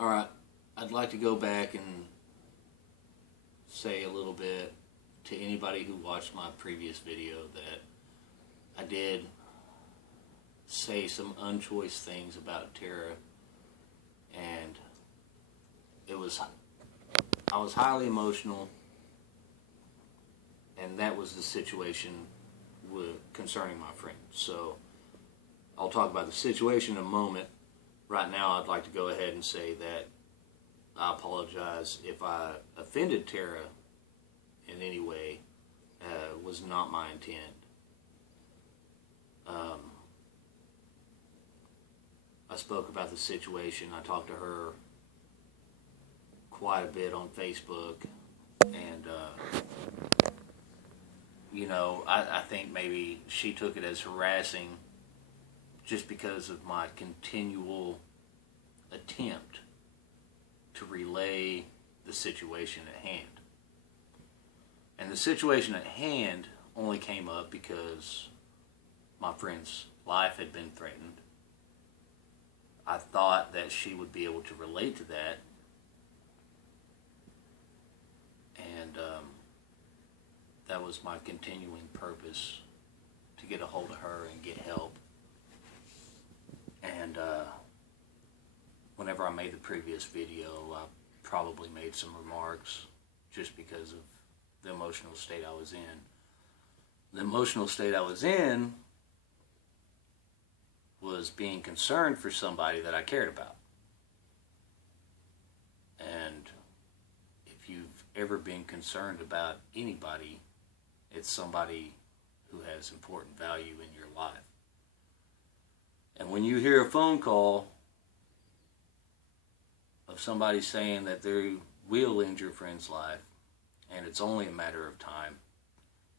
Alright, I'd like to go back and say a little bit to anybody who watched my previous video that I did say some unchoice things about Tara, and I was highly emotional, and that was the situation concerning my friend. So I'll talk about the situation in a moment. Right now, I'd like to go ahead and say that I apologize if I offended Tara in any way. Was not my intent. I spoke about the situation. I talked to her quite a bit on Facebook, and I think maybe she took it as harassing just because of my continual attempt to relay the situation at hand. And the situation at hand only came up because my friend's life had been threatened. I thought that she would be able to relate to that, and that was my continuing purpose, to get a hold of her and get help. And whenever I made the previous video, I probably made some remarks just because of the emotional state I was in. The emotional state I was in was being concerned for somebody that I cared about. And if you've ever been concerned about anybody, it's somebody who has important value in your life. And when you hear a phone call of somebody saying that they will end your friend's life, and it's only a matter of time,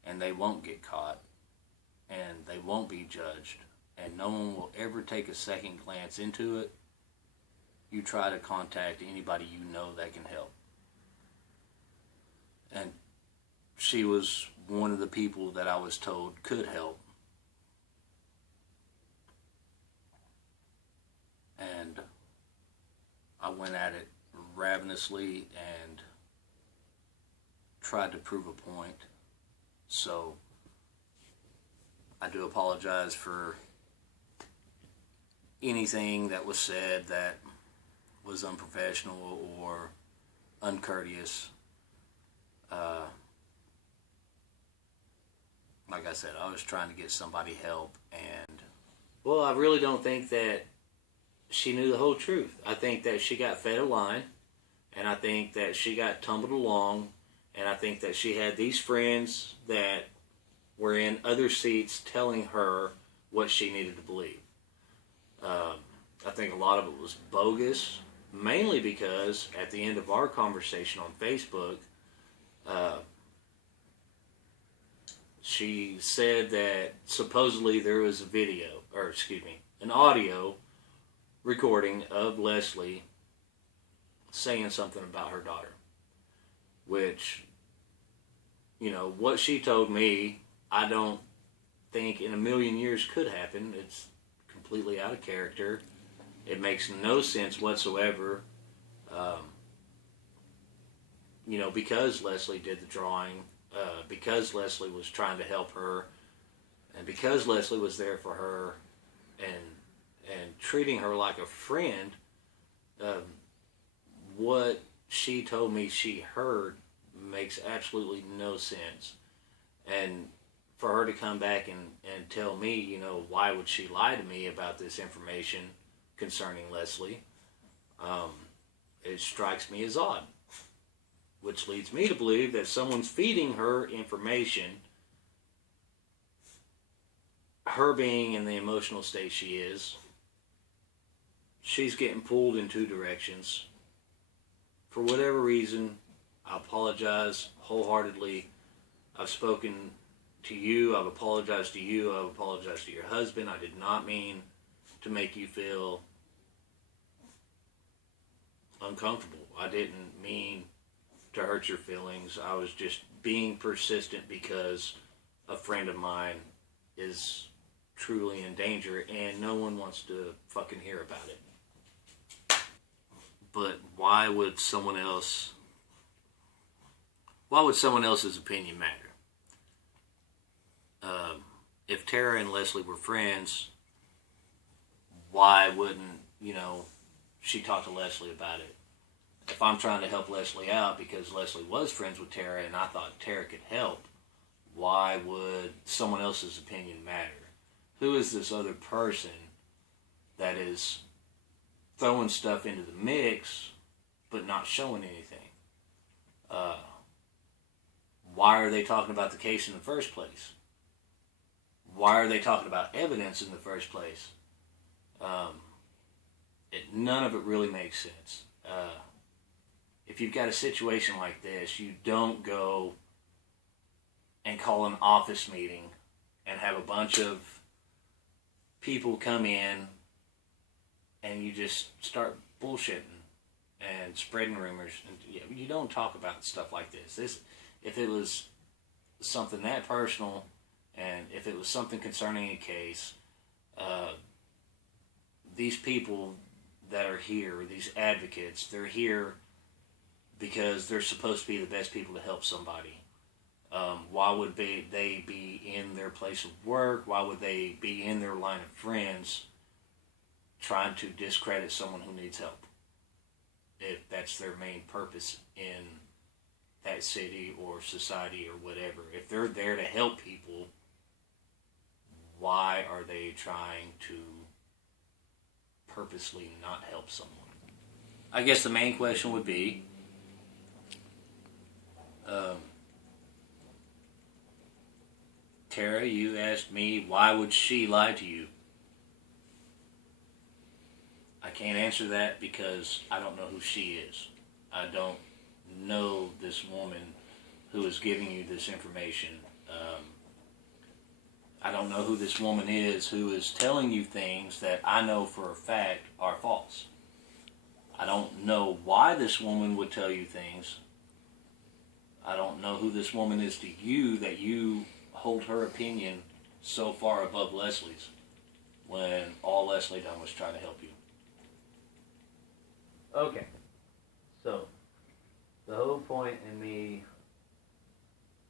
and they won't get caught, and they won't be judged, and no one will ever take a second glance into it, you try to contact anybody you know that can help. And she was one of the people that I was told could help. And I went at it ravenously and tried to prove a point. So I do apologize for anything that was said that was unprofessional or uncourteous. Like I said, I was trying to get somebody help, and well, I really don't think that she knew the whole truth. I think that she got fed a line, and I think that she got tumbled along, and I think that she had these friends that were in other seats telling her what she needed to believe. I think a lot of it was bogus, mainly because at the end of our conversation on Facebook, she said that supposedly there was an audio recording of Leslie saying something about her daughter, which, what she told me, I don't think in a million years could happen. It's completely out of character. It makes no sense whatsoever. Because Leslie did the drawing, because Leslie was trying to help her, and because Leslie was there for her and treating her like a friend, what she told me she heard makes absolutely no sense. And for her to come back and tell me, why would she lie to me about this information concerning Leslie, it strikes me as odd. Which leads me to believe that someone's feeding her information, her being in the emotional state she is. She's getting pulled in two directions. For whatever reason, I apologize wholeheartedly. I've spoken to you, I've apologized to you, I've apologized to your husband. I did not mean to make you feel uncomfortable. I didn't mean to hurt your feelings. I was just being persistent because a friend of mine is truly in danger and no one wants to fucking hear about it. But why would someone else's opinion matter? If Tara and Leslie were friends, why wouldn't, she talk to Leslie about it? If I'm trying to help Leslie out because Leslie was friends with Tara and I thought Tara could help, why would someone else's opinion matter? Who is this other person that is throwing stuff into the mix but not showing anything? Why are they talking about the case in the first place? Why are they talking about evidence in the first place? None of it really makes sense. If you've got a situation like this, you don't go and call an office meeting and have a bunch of people come in and you just start bullshitting and spreading rumors. And you don't talk about stuff like this. If it was something that personal, and if it was something concerning a case, these people that are here, these advocates, they're here because they're supposed to be the best people to help somebody. Why would they be in their place of work? Why would they be in their line of friends trying to discredit someone who needs help? If that's their main purpose in that city or society or whatever. If they're there to help people, why are they trying to purposely not help someone? I guess the main question would be, Tara, you asked me, why would she lie to you? I can't answer that because I don't know who she is. I don't know this woman who is giving you this information. I don't know who this woman is who is telling you things that I know for a fact are false. I don't know why this woman would tell you things. I don't know who this woman is to you that you hold her opinion so far above Leslie's when all Leslie done was try to help you. Okay, so the whole point in me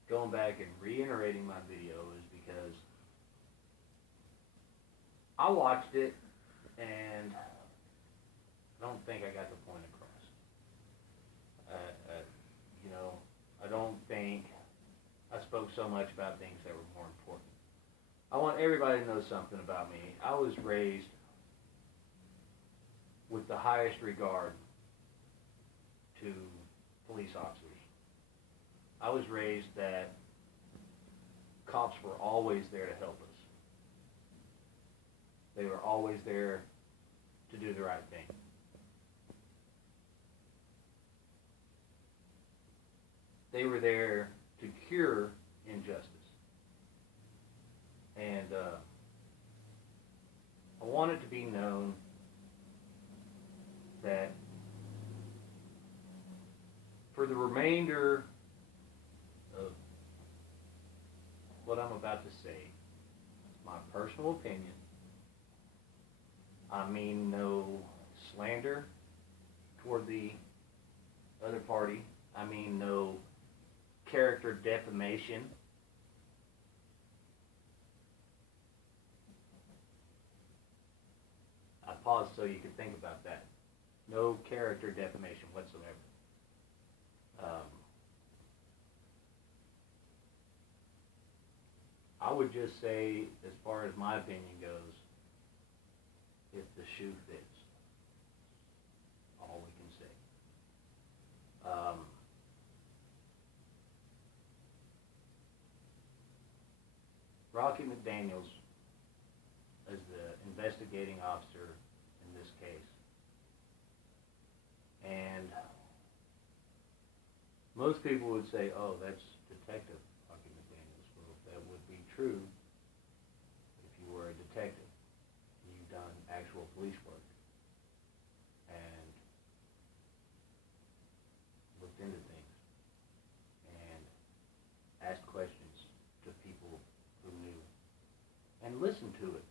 going back and reiterating my video is because I watched it and I don't think I got the point across. I don't think I spoke so much about things that were more important. I want everybody to know something about me. I was raised with the highest regard to police officers. I was raised that cops were always there to help us. They were always there to do the right thing. They were there to cure injustice. And I want it to be known that for the remainder of what I'm about to say, it's my personal opinion. I mean no slander toward the other party. I mean no character defamation. I paused so you could think about that. No character defamation whatsoever. I would just say, as far as my opinion goes, if the shoe fits, all we can say. Rocky McDaniels is the investigating officer in this case. And most people would say, oh, that's Detective Rocky McDaniels. Well, that would be true if you were a detective. You've done actual police work and looked into things and asked questions to people who knew and listened to it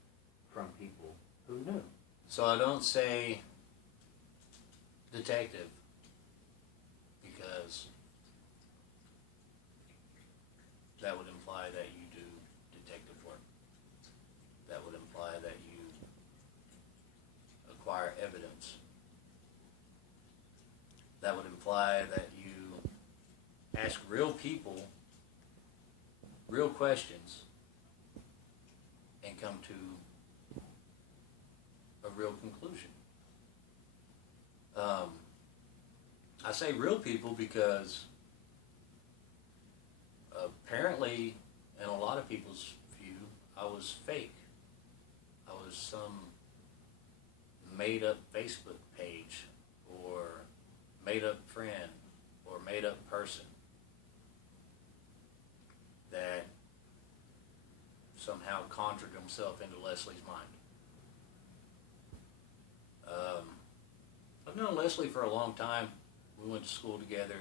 from people who knew. So I don't say detective. That would imply that you do detective work. That would imply that you acquire evidence. That would imply that you ask real people real questions and come to a real conclusion. I say real people because apparently, in a lot of people's view, I was fake. I was some made-up Facebook page or made-up friend or made-up person that somehow conjured himself into Leslie's mind. I've known Leslie for a long time. We went to school together.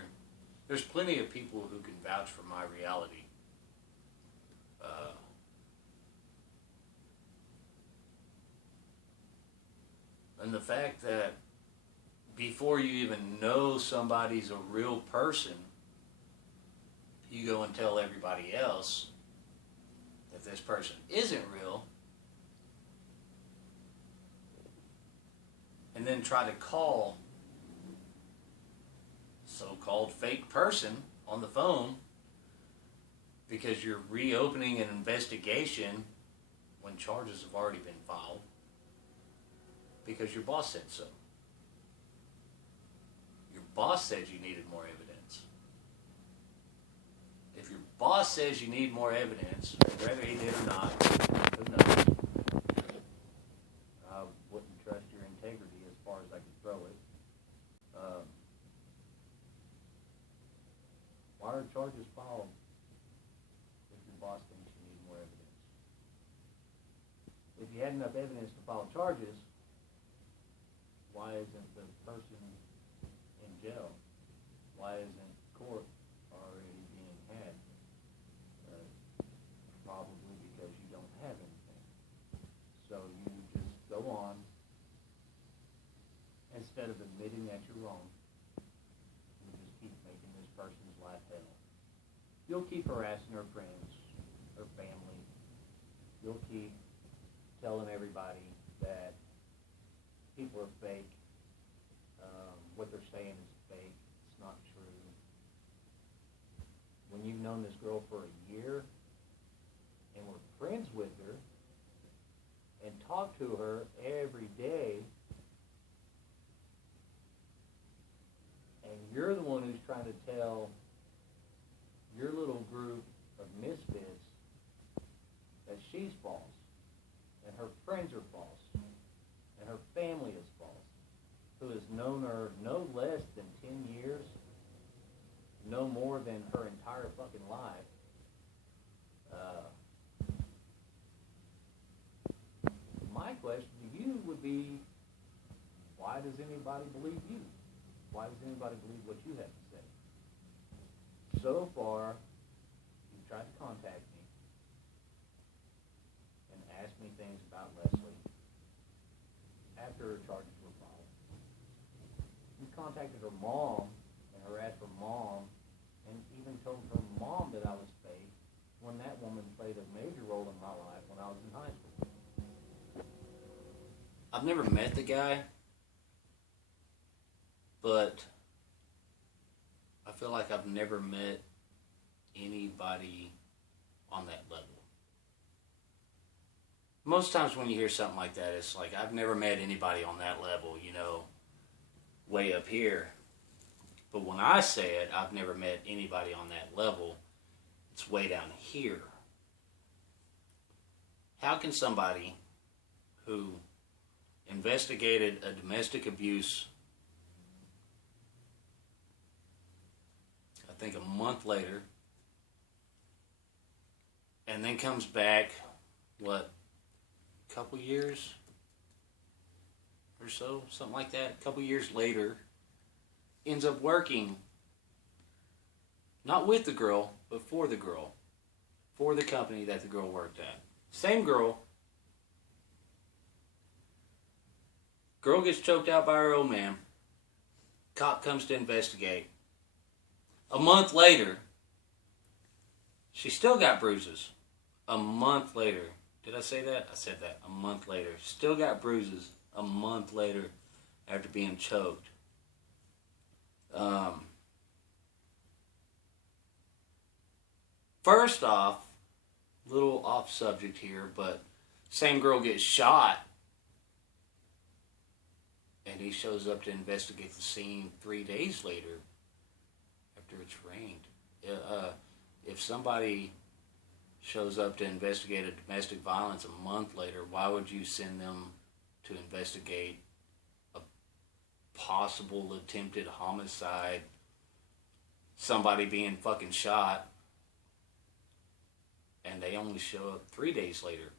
There's plenty of people who can vouch for my reality. And the fact that before you even know somebody's a real person, you go and tell everybody else that this person isn't real, and then try to call so-called fake person on the phone because you're reopening an investigation when charges have already been filed because your boss said so. Your boss said you needed more evidence. If your boss says you need more evidence, whether he did or not, who knows? I wouldn't trust your integrity as far as I could throw it. Why are charges filed if your boss thinks you need more evidence? If you had enough evidence to file charges, why isn't the person in jail? Why isn't court already being had? Probably because you don't have anything. So you just go on, instead of admitting that you're wrong, you just keep making this person's life hell. You'll keep harassing her friends, her family. You'll keep telling everybody that people are fake. What they're saying is fake. It's not true. When you've known this girl for a year and were friends with her and talk to her every day, and you're the one who's trying to tell your little group of misfits that she's false, and her friends are false, and her family is false, who has known her no less than 10 years, no more than her entire fucking life. My question to you would be, why does anybody believe you? Why does anybody believe what you have to say? So far, you've tried to contact me and ask me things about Leslie after her charges were filed. You contacted her mom and harassed her mom and even told her mom that I was fake when that woman played a major role in my life when I was in high school. I've never met the guy, but I feel like I've never met anybody on that level. Most times when you hear something like that, it's like, I've never met anybody on that level, way up here. But when I say it, I've never met anybody on that level, it's way down here. How can somebody who investigated a domestic abuse, I think a month later, and then comes back, a couple years or so, something like that, a couple years later, ends up working, not with the girl, but for the girl, for the company that the girl worked at. Same girl. Girl gets choked out by her old man. Cop comes to investigate. A month later, She still got bruises. A month later. Did I say that? I said that. A month later. Still got bruises a month later after being choked. First off, little off subject here, but same girl gets shot, and he shows up to investigate the scene 3 days later after it's rained. If somebody shows up to investigate a domestic violence a month later, why would you send them to investigate a possible attempted homicide, somebody being fucking shot, and they only show up 3 days later?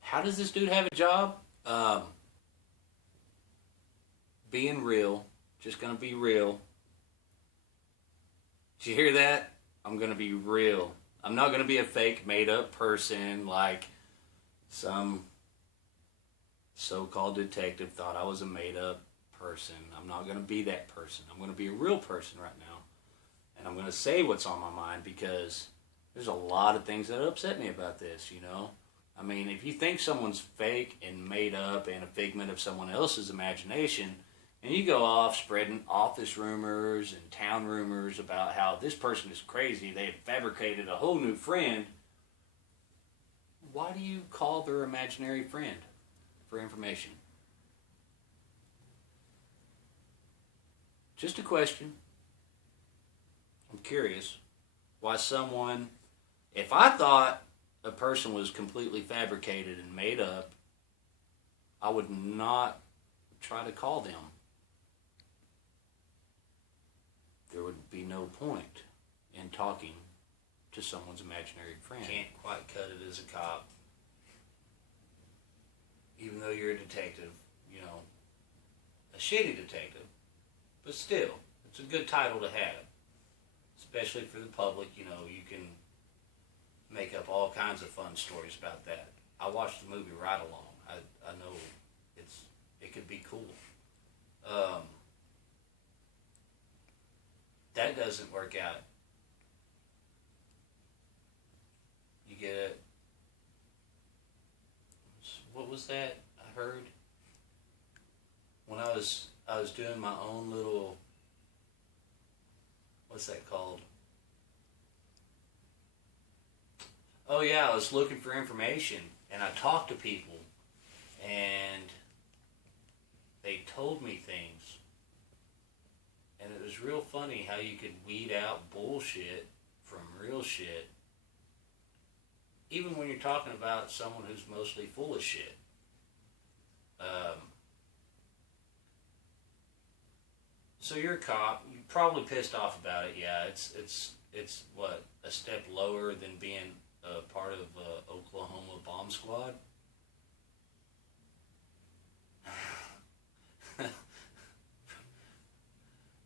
How does this dude have a job? Being real. Just gonna be real. Did you hear that? I'm gonna be real. I'm not gonna be a fake, made up person like some so-called detective thought I was a made up person. I'm not gonna be that person. I'm gonna be a real person right now. And I'm gonna say what's on my mind because there's a lot of things that upset me about this, you know? I mean, if you think someone's fake and made up and a figment of someone else's imagination, and you go off spreading office rumors and town rumors about how this person is crazy, they have fabricated a whole new friend, why do you call their imaginary friend for information? Just a question. I'm curious why someone, if I thought a person was completely fabricated and made up, I would not try to call them. There would be no point in talking to someone's imaginary friend. Can't quite cut it as a cop. Even though you're a detective, you know, a shitty detective, but still, it's a good title to have. Especially for the public, you know, you can make up all kinds of fun stories about that. I watched the movie Ride Along. I know it could be cool. That doesn't work out. You get it. What was that I heard? When I was doing my own little, what's that called? Oh yeah, I was looking for information and I talked to people and they told me things. And it was real funny how you could weed out bullshit from real shit, even when you're talking about someone who's mostly full of shit. So you're a cop. You're probably pissed off about it. Yeah, it's what, a step lower than being a part of Oklahoma bomb squad.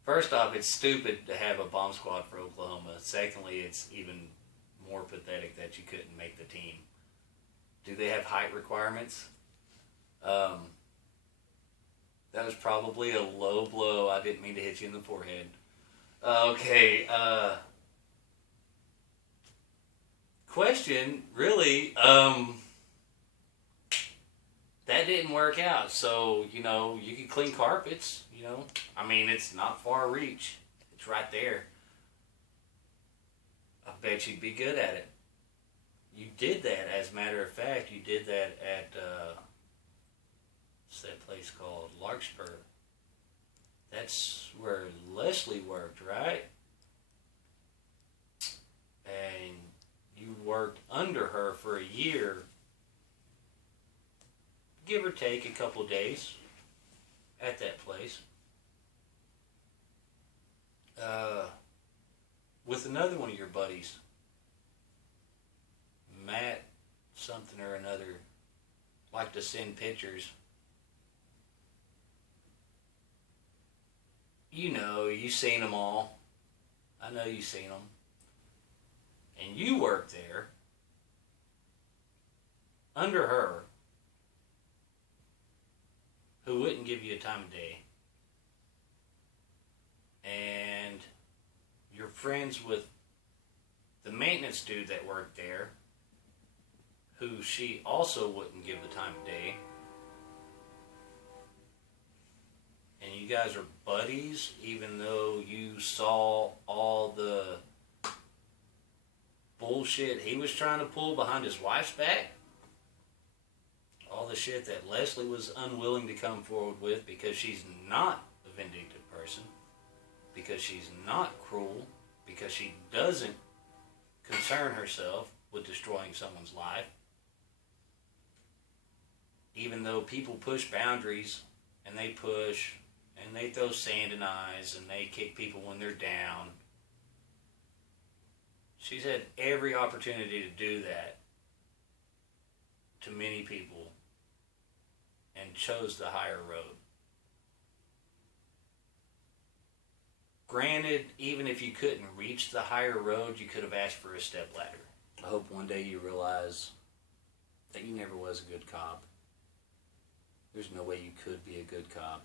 First off, it's stupid to have a bomb squad for Oklahoma. Secondly, it's even more pathetic that you couldn't make the team. Do they have height requirements? That was probably a low blow. I didn't mean to hit you in the forehead. Okay. Question, really, that didn't work out. So, you know, you can clean carpets, you know. I mean, it's not far reach. It's right there. I bet you'd be good at it. You did that, as a matter of fact. You did that at, what's that place called? Larkspur. That's where Leslie worked, right? And you worked under her for a year, give or take a couple of days at that place. With another one of your buddies, Matt something or another, liked to send pictures. You know, you seen them all. I know you seen them. And you worked there under her, who wouldn't give you a time of day. And your friends with the maintenance dude that worked there, who she also wouldn't give the time of day. And you guys are buddies, even though you saw all the bullshit he was trying to pull behind his wife's back. All the shit that Leslie was unwilling to come forward with because she's not a vindictive person, because she's not cruel, because she doesn't concern herself with destroying someone's life. Even though people push boundaries, and they push, and they throw sand in eyes, and they kick people when they're down. She's had every opportunity to do that to many people, and chose the higher road. Granted, even if you couldn't reach the higher road, you could have asked for a step ladder. I hope one day you realize that you never was a good cop. There's no way you could be a good cop.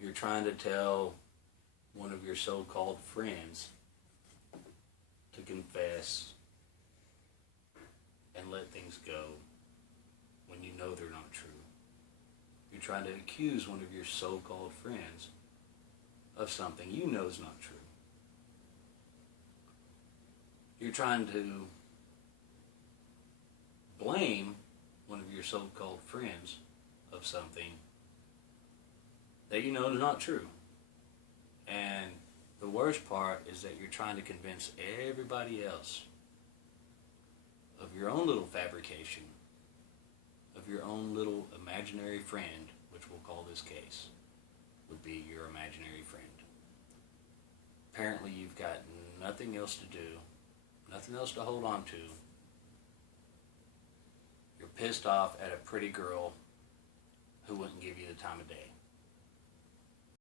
You're trying to tell one of your so-called friends to confess and let things go when you know they're not true. You're trying to accuse one of your so-called friends of something you know is not true. You're trying to blame one of your so-called friends of something that you know is not true. And the worst part is that you're trying to convince everybody else of your own little fabrication, of your own little imaginary friend, which we'll call this case, would be your imaginary friend. Apparently you've got nothing else to do, nothing else to hold on to. You're pissed off at a pretty girl who wouldn't give you the time of day.